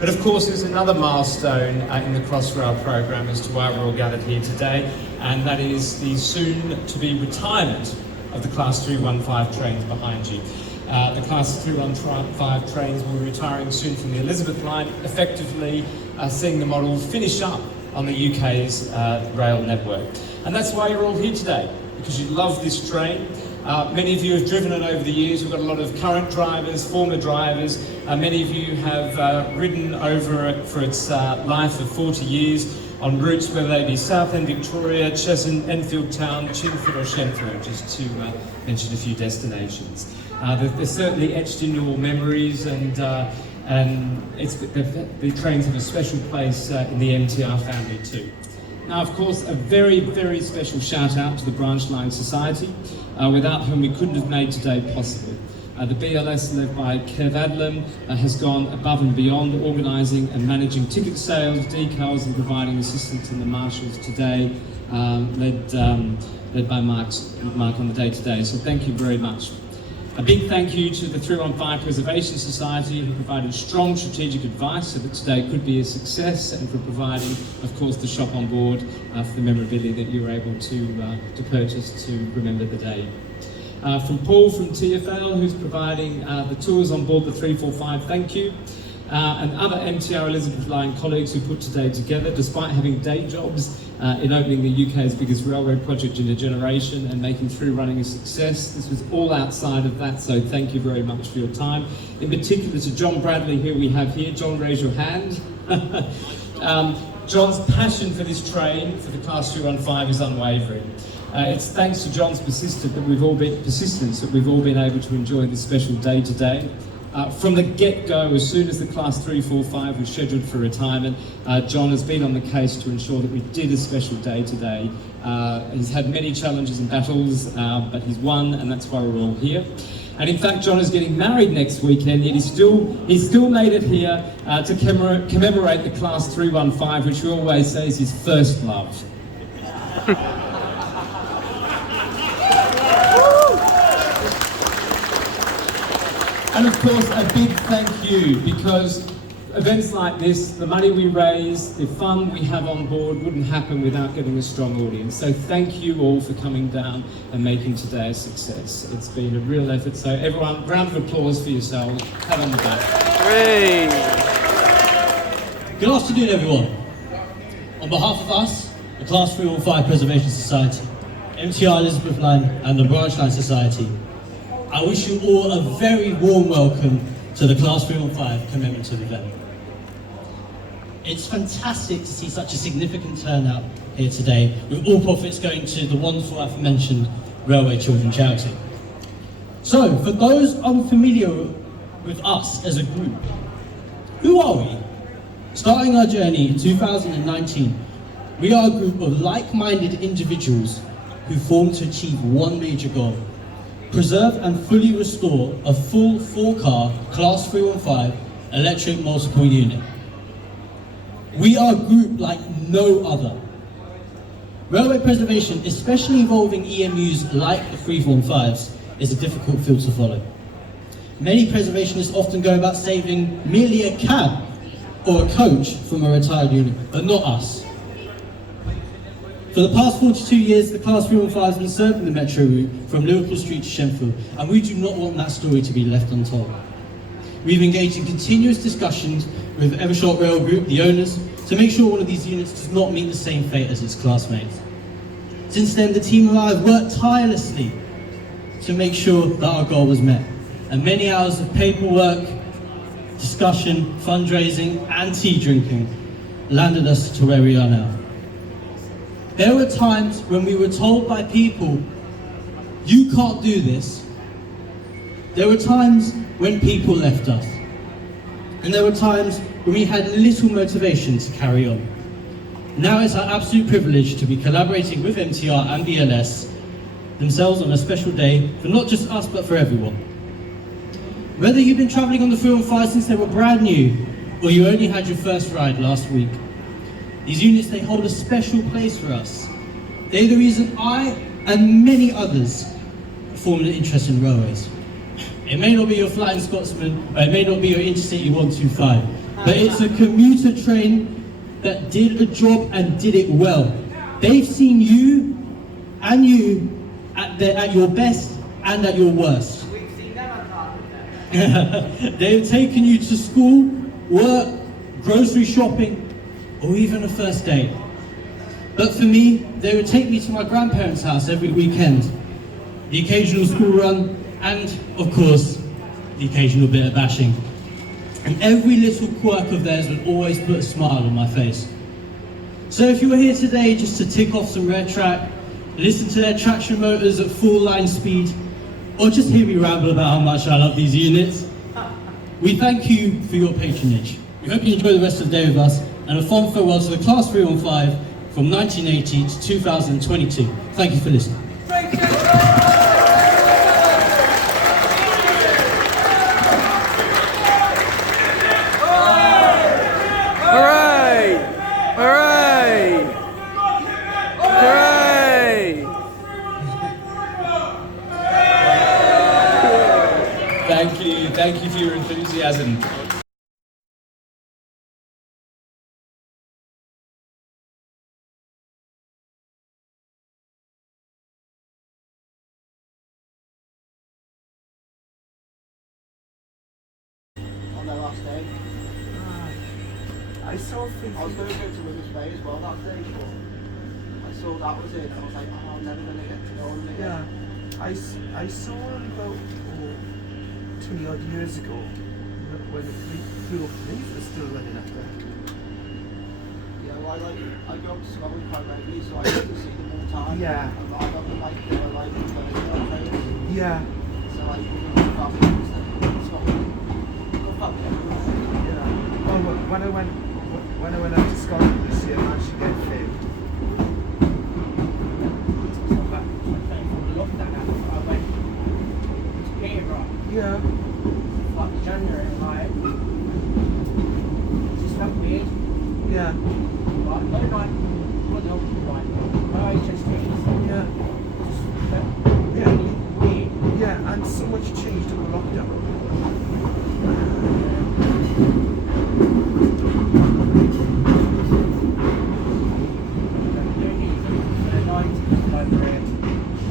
But of course, there's another milestone in the Crossrail programme as to why we're all gathered here today, and that is the soon-to-be retirement of the Class 315 trains behind you. The Class 315 trains will be retiring soon from the Elizabeth Line, effectively seeing the model finish up on the UK's rail network. And that's why you're all here today, because you love this train. Many of you have driven it over the years. We've got a lot of current drivers, former drivers. Many of you have ridden over it for its life of 40 years on routes, whether they be Southend, Victoria, Cheshunt, Enfield Town, Shenfield or Shenfield, just to mention a few destinations. They're certainly etched into all memories, and the trains have a special place in the MTR family too. Now, of course, a very, very special shout out to the Branch Line Society, without whom we couldn't have made today possible. The BLS, led by Kev Adlam, has gone above and beyond organising and managing ticket sales, decals, and providing assistance to the marshals today, led by Mark on the day-to-day. So thank you very much. A big thank you to the 315 Preservation Society, who provided strong strategic advice so that today could be a success, and for providing, of course, the shop on board for the memorabilia that you were able to purchase to remember the day. From Paul from TfL, who's providing the tours on board the 345, thank you. And other MTR Elizabeth Line colleagues who put today together, despite having day jobs in opening the UK's biggest railway project in a generation and making through running a success. This was all outside of that, so thank you very much for your time. In particular to John Bradley, who we have here. John, raise your hand. John's passion for this train, for the Class 315, is unwavering. It's thanks to John's persistence that we've all been able to enjoy this special day today. From the get-go, as soon as the Class 345 was scheduled for retirement, John has been on the case to ensure that we did a special day today. He's had many challenges and battles, but he's won, and that's why we're all here. And in fact, John is getting married next weekend, yet he's still made it here to commemorate the Class 315, which we always say is his first love. And of course, a big thank you, because events like this, the money we raise, the fun we have on board wouldn't happen without getting a strong audience. So thank you all for coming down and making today a success. It's been a real effort. So everyone, round of applause for yourselves. Pat on the back. Hooray! Good afternoon, everyone. On behalf of us, the Class 315 Preservation Society, MTR Elizabeth Line and the Branch Line Society, I wish you all a very warm welcome to the Class 315 commemorative event. It's fantastic to see such a significant turnout here today, with all profits going to the wonderful aforementioned Railway Children Charity. So, for those unfamiliar with us as a group, who are we? Starting our journey in 2019, we are a group of like-minded individuals who formed to achieve one major goal: preserve and fully restore a full 4-car Class 315 electric multiple unit. We are a group like no other. Railway preservation, especially involving EMUs like the 315s, is a difficult field to follow. Many preservationists often go about saving merely a cab or a coach from a retired unit, but not us. For the past 42 years, the Class 315 has been serving the metro route from Liverpool Street to Shenfield, and we do not want that story to be left untold. We've engaged in continuous discussions with Evershot Rail Group, the owners, to make sure one of these units does not meet the same fate as its classmates. Since then, the team and I have worked tirelessly to make sure that our goal was met, and many hours of paperwork, discussion, fundraising, and tea drinking landed us to where we are now. There were times when we were told by people, "You can't do this." There were times when people left us. And there were times when we had little motivation to carry on. Now it's our absolute privilege to be collaborating with MTR and BLS themselves on a special day for not just us, but for everyone. Whether you've been travelling on the 315 since they were brand new, or you only had your first ride last week, these units, they hold a special place for us. They're the reason I and many others formed an interest in railways. It may not be your Flying Scotsman, or it may not be your Intercity 125, but it's a commuter train that did a job and did it well. They've seen you and you at your best and at your worst. We've seen them at Carpenter. They've taken you to school, work, grocery shopping, or even a first date. But for me, they would take me to my grandparents' house every weekend. The occasional school run, and of course, the occasional bit of bashing. And every little quirk of theirs would always put a smile on my face. So if you were here today just to tick off some red track, listen to their traction motors at full line speed, or just hear me ramble about how much I love these units, we thank you for your patronage. We hope you enjoy the rest of the day with us, and a fond farewell to the Class 315 from 1980 to 2022. Thank you for listening. Hooray! Hooray! Hooray! Thank you for your enthusiasm. On their last day. I saw things. I was going to go to Women's Bay as well that day, but I saw that was it, and I was like, oh, I'm never going to get to go on again. Yeah, I saw them about 20 odd years ago when the three were still running up there. Yeah, well, I go up to Scotland quite regularly, so I get to see them all the time. Yeah. And I love them like them, I like them, Yeah. so like, we're going to family and stuff in Scotland. Go family everywhere. Yeah. Well, when I went up to Scotland this year, I managed to get filmed. Yeah. Like January, like, just felt weird. Yeah. Like, no, like, what the like, no HSTs. Yeah. Just felt Yeah. really weird. Yeah, and so much changed over lockdown.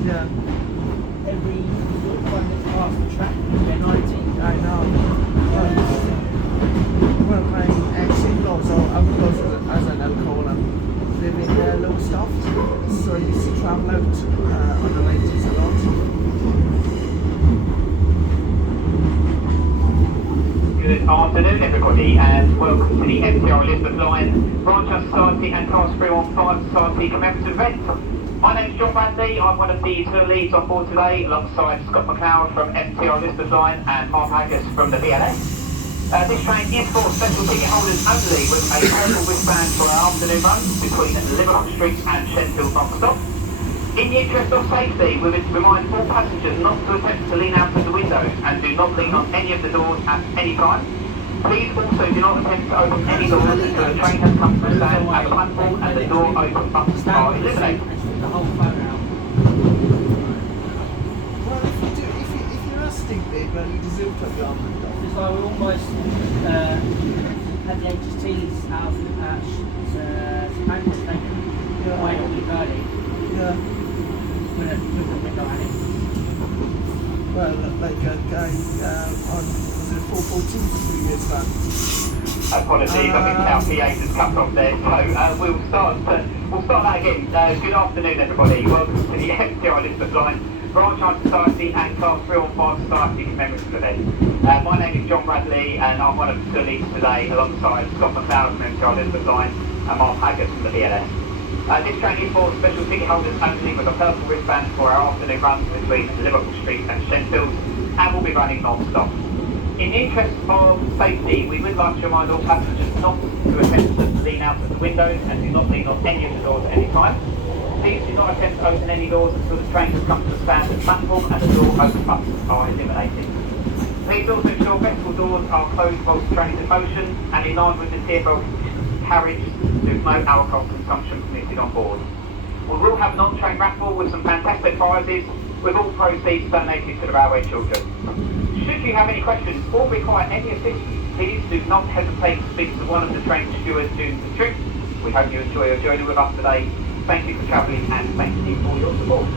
Yeah. Every little one that's past the track, they're 19. I know. Well, my ex-in-laws, or outlaws as I now call them, live in Lowestoft, so I used to travel out on the 90s a lot. Good afternoon everybody and welcome to the MTR Elizabeth Line, Branch Society and Class 315 Society Commemorative event. My name is John Bradley, I'm one of the tour leads on board today alongside Scott McLeod from MTR Elizabeth Line and Mark Haggis from the BLA. This train is for special ticket holders only with a purple wristband for our afternoon run between Liverpool Street and Shenfield non-stop. In the interest of safety, we would remind all passengers not to attempt to lean out of the windows and do not lean on any of the doors at any time. Please also do not attempt to open any doors until the train has come to a stand at the platform and the door open buttons are eliminated. The whole phone out. Well, if you're a stink big, well, you deserve to be on the top. It's like we almost had the HSTs out at Shenfiled taken away all the early. Yeah. With the window at it. Well, like a guy on, was it 414 a few years back? Apologies, I think our PA has cut off there, so we'll start that again. Good afternoon everybody, welcome to the MTR Elizabeth Line, Branch Society and Class 315 Society Commemorative event. My name is John Bradley and I'm one of the tour leads today alongside Scott McLeod from MTR Elizabeth Line and Mark Haggis from the BLS. This train is for special ticket holders only with a purple wristband for our afternoon runs between Liverpool Street and Shenfield and will be running non-stop. In the interest of safety, we would like to remind all passengers not to attempt to lean out of the windows and do not lean on any of the doors at any time. Please do not attempt to open any doors until the train has come to a stand at the platform and the door open buttons are eliminated. Please also ensure vestibule doors are closed whilst the train is in motion and in line with the TfL carriage, there is no alcohol consumption permitted on board. We will have an on-train raffle with some fantastic prizes, with all proceeds donated to the railway children. Should you have any questions or require any assistance, please do not hesitate to speak to one of the train stewards during the trip. We hope you enjoy your journey with us today. Thank you for travelling and thank you for your support.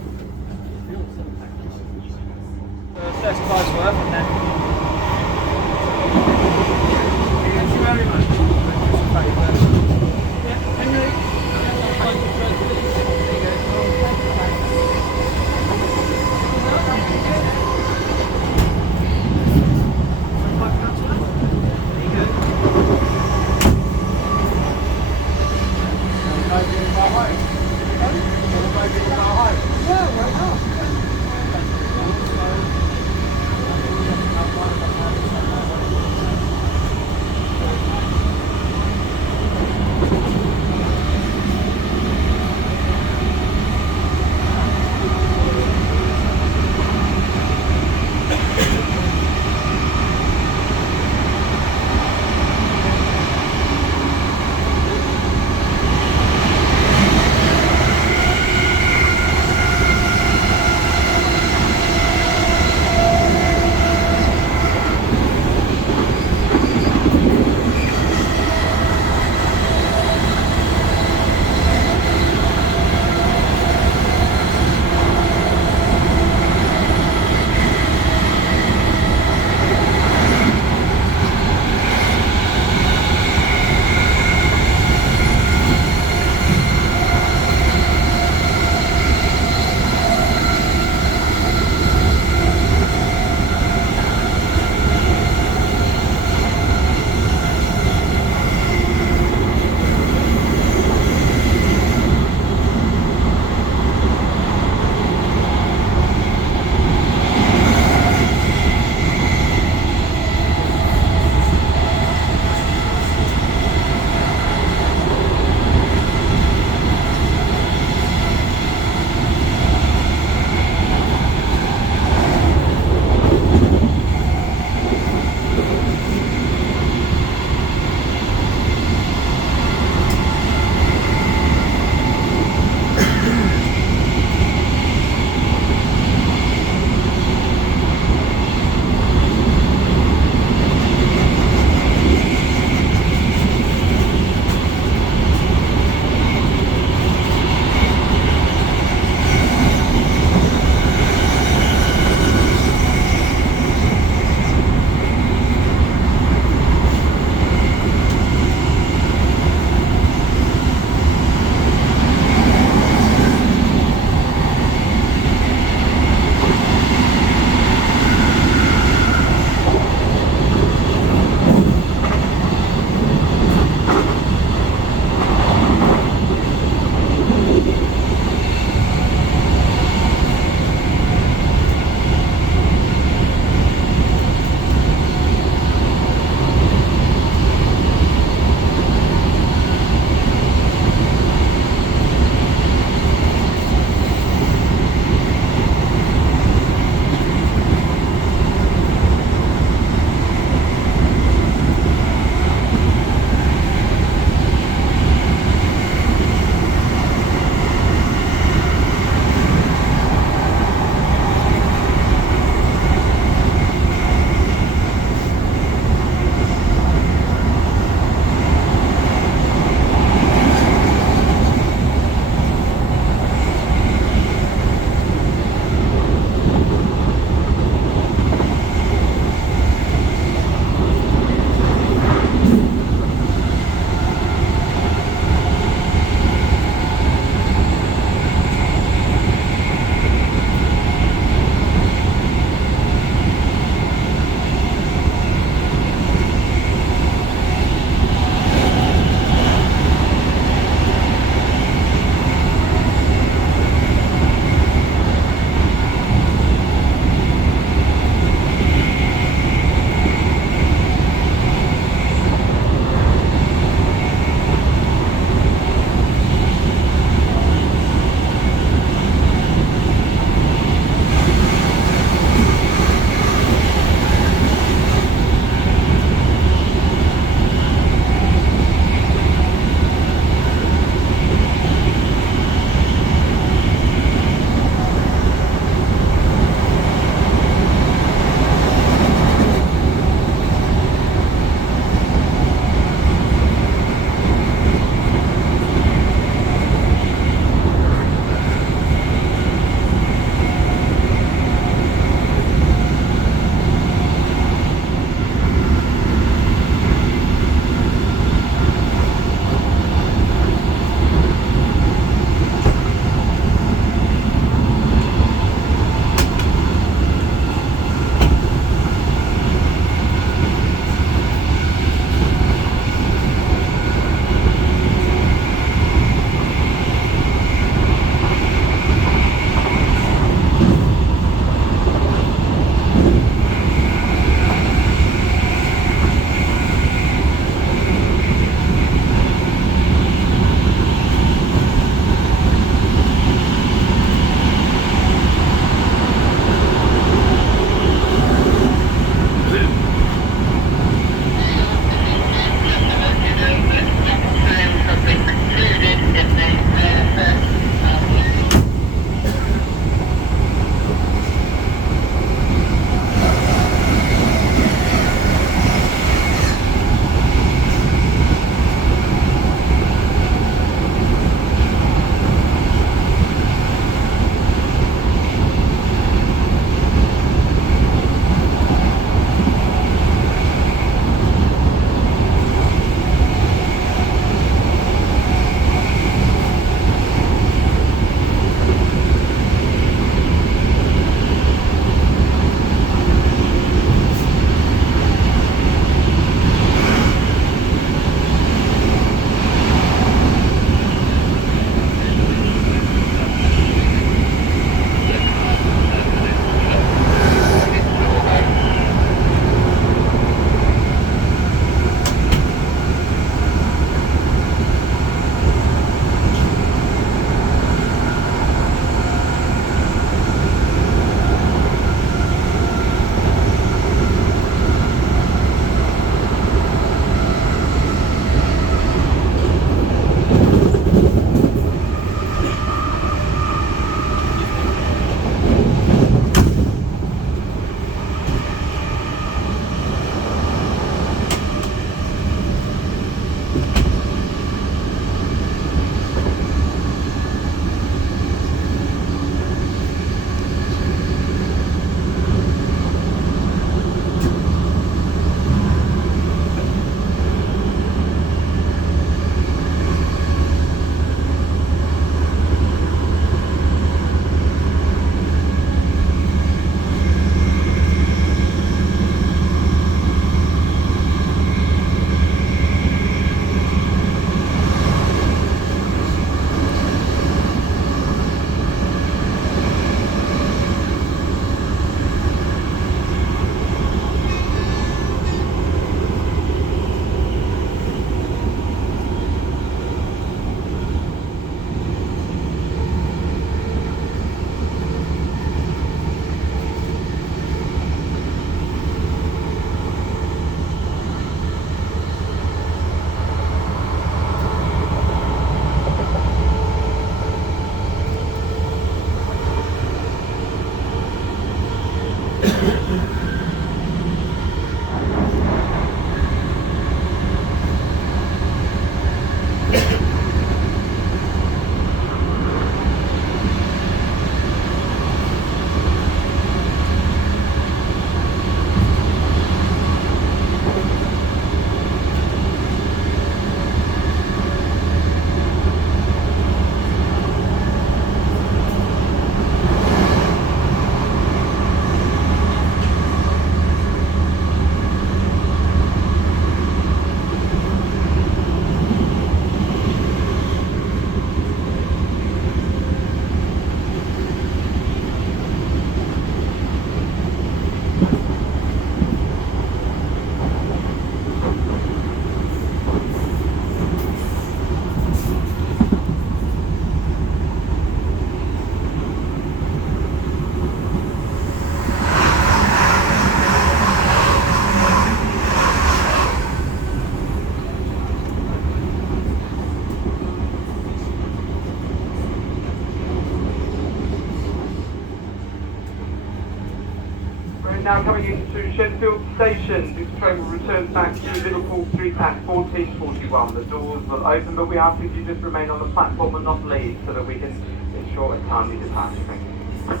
Now coming into Shenfield Station, this train will return back to Liverpool Street at 14:41. The doors will open, but we ask that you just remain on the platform and not leave so that we can ensure a timely departure. Thank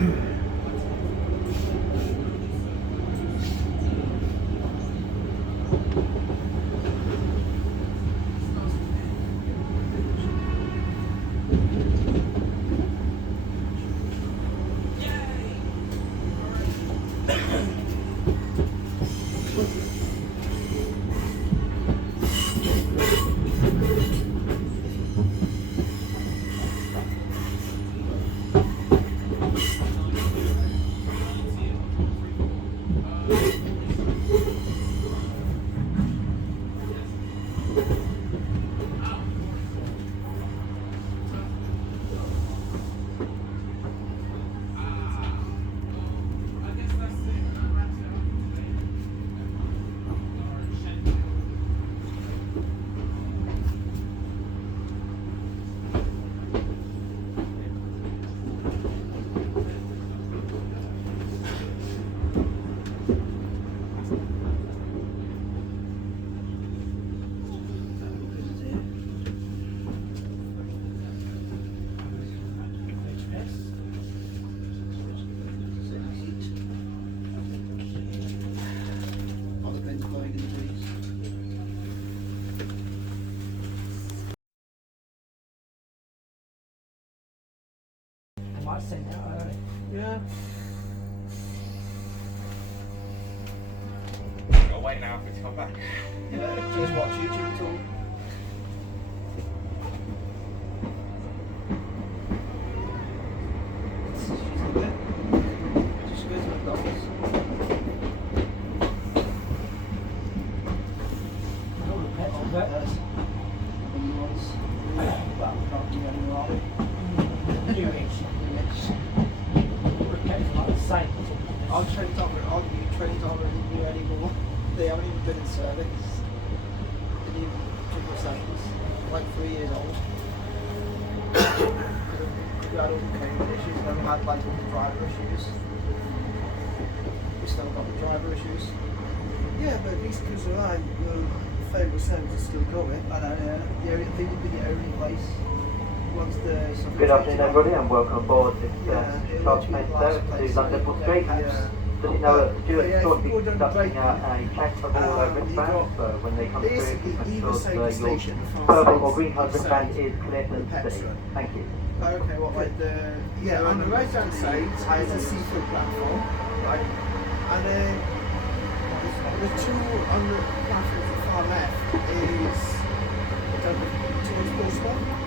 you. I sent it out early. Yeah. I'll wait now for it to come back. Yeah, just watch YouTube at all. Just go to McDonald's. All the petrol, but Our trains aren't new trains aren't really new anymore. They haven't even been in service. The new 777s, like 3 years old. We had all the code issues and then we had like all the driver issues. We still got the driver issues. Yeah, but at least because the line, the famous sounds are still going. I know, yeah. I think it'd be the only place once the... Good afternoon everybody and welcome aboard this charge train service to London Liverpool Street. Did you know that Stuart Thorpe is conducting a check of all their wristbands, so when they come through, make sure that your purple or green coloured wristband is clear for them to see. Thank you. Okay, what, like the... Yeah, on the right hand side is the seafood platform, Right. and then the two on the platform to the far left is towards Portsmouth.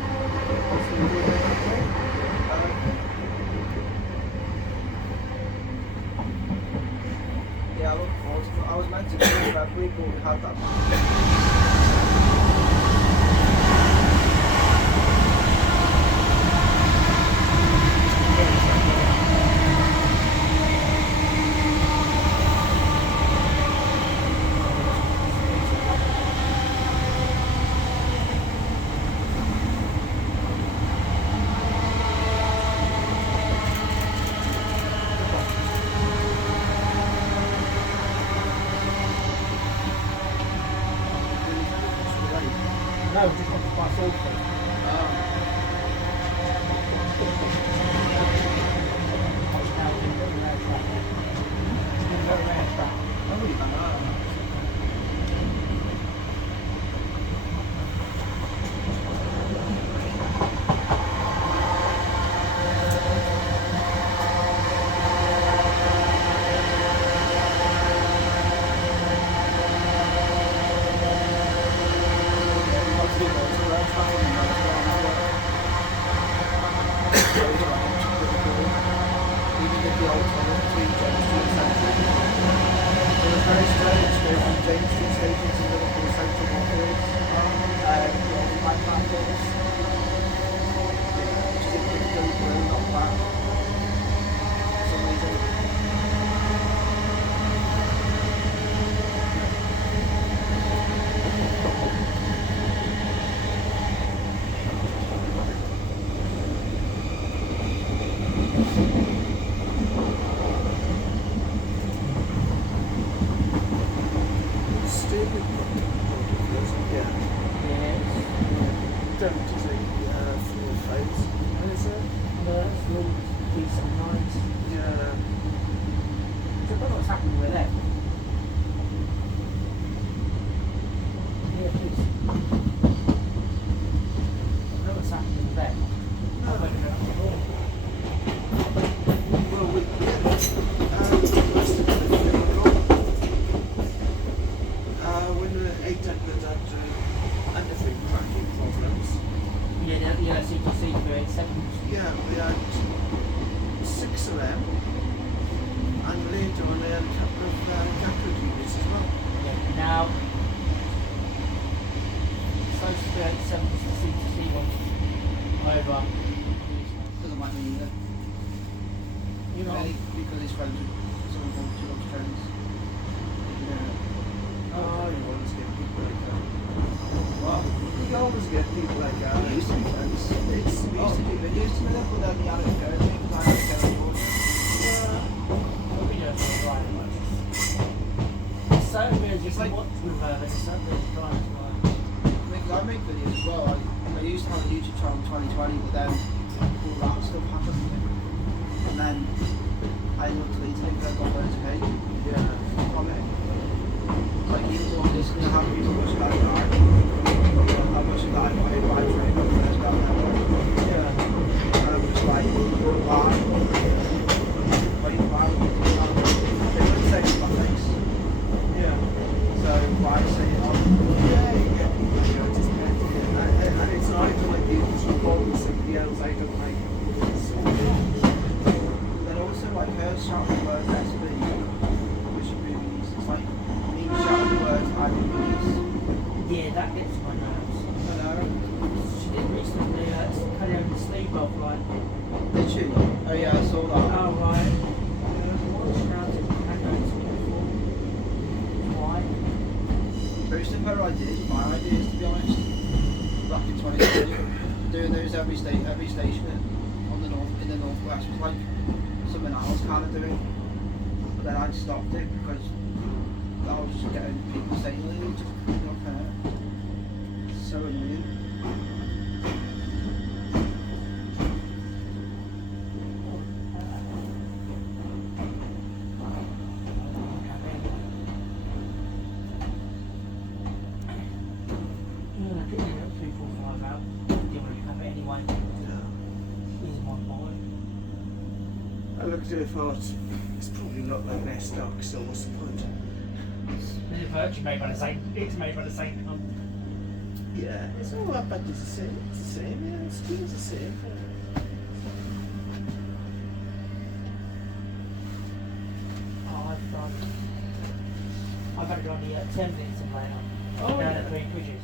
Yeah, I look forward to it. I was meant to go to that week, but we had that. No, we just wanted to buy full food. Every station on the north in the northwest was like something else kind of doing, but then I stopped it because I was just getting people saying it just not fair. So annoying. I thought it's probably not like their stock, so what's the point? It's virtually made by the same. It's made by the same company. Yeah, it's all right, but it's the same. It's the same. Yeah, it's still the same. I've had it on the 10 minutes of later. Oh, down yeah. at Green Bridges.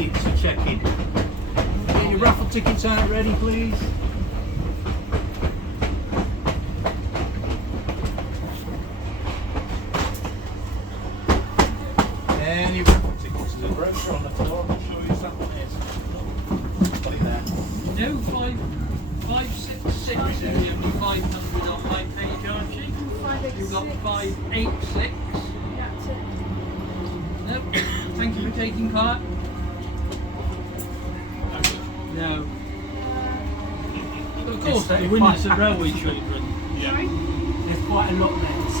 tickets to check in. Get your raffle tickets out ready, please. Any raffle tickets? There's a brochure on the floor. I'll show you something is. Put it there. No, 566 you have 500 on my page, aren't you? You've got 586. No, thank you for taking part. No. Of course, they win this at railway children. Yeah. There's quite a lot there, so.